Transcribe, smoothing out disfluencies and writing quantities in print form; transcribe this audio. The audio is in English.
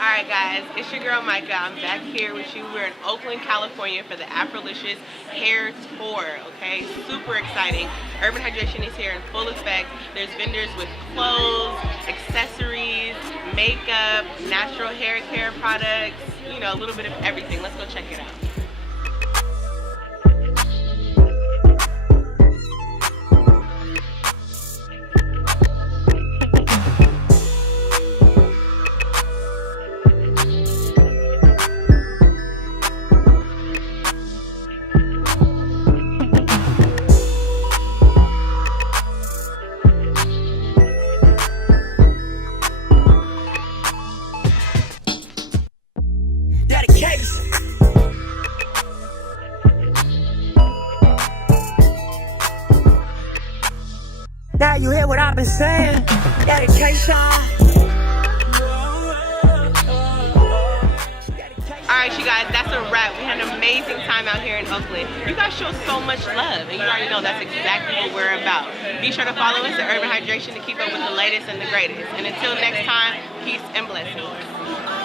Alright guys, it's your girl Micah. I'm back here with you. We're in Oakland, California for the Afrolicious Hair Tour, okay? Super exciting. Urban hydration is here in full effect. There's vendors with clothes, accessories, makeup, natural hair care products, you know, a little bit of everything. Let's go check it out. Now you hear what I've been saying. Dedication. Alright you guys, that's a wrap. We had an amazing time out here in Oakland. You guys show so much love, and you already know that's exactly what we're about. Be sure to follow us at Urban Hydration to keep up with the latest and the greatest. And until next time, peace and blessings.